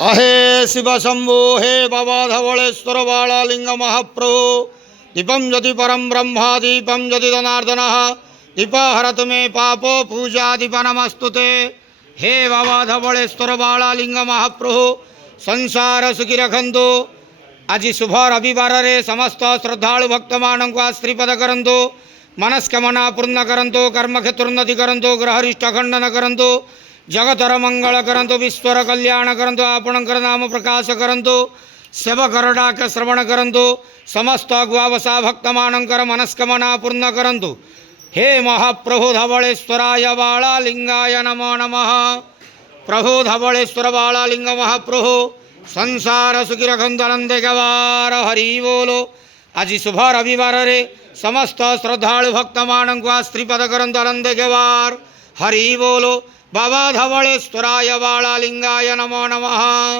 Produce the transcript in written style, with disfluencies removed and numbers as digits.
अहे शिव शंभो हे बाबा धवळेश्वर बाळालिंग महाप्रभु दीपम ज्योति परम ब्रह्म दीपम ज्योति जनार्दन दीप हरत मे पाप पूजा दीप नमस्तुते। हे बाबा धवळेश्वर बाळालिंग महाप्रभु संसार सुखी रखंतु। आज शुभ रविवार रे समस्त श्रद्धालु भक्त मानक श्रीपद करंतु। मनस्कामना पूर्ण करंतु। कर्मक्षेत्रोन्नति करंतु। ग्रहरिष्ट खंडन करंतु। जगतर मंगल करंतु। विश्वर कल्याण करंतु। आपणकर नाम प्रकाश करंतु। सेवकर डाक श्रवण करंतु। समस्त गुआवसा भक्त मानकर मनस्कामना पूर्ण करंतु। हे महाप्रभु धवळेश्वराय बाळालिंगाय नमो नमः। प्रभु धवळेश्वर बाळालिंग महाप्रभु संसार सुखी रखंतु। आनंद गवार हरि बोलो। आज शुभ रविवार रे समस्त श्रद्धालु भक्त मानक श्रीपद करंतु। आनंद गवार हरि बोलो। बाबा धवळेश्वराय बाळालिंगाय नमो नमः।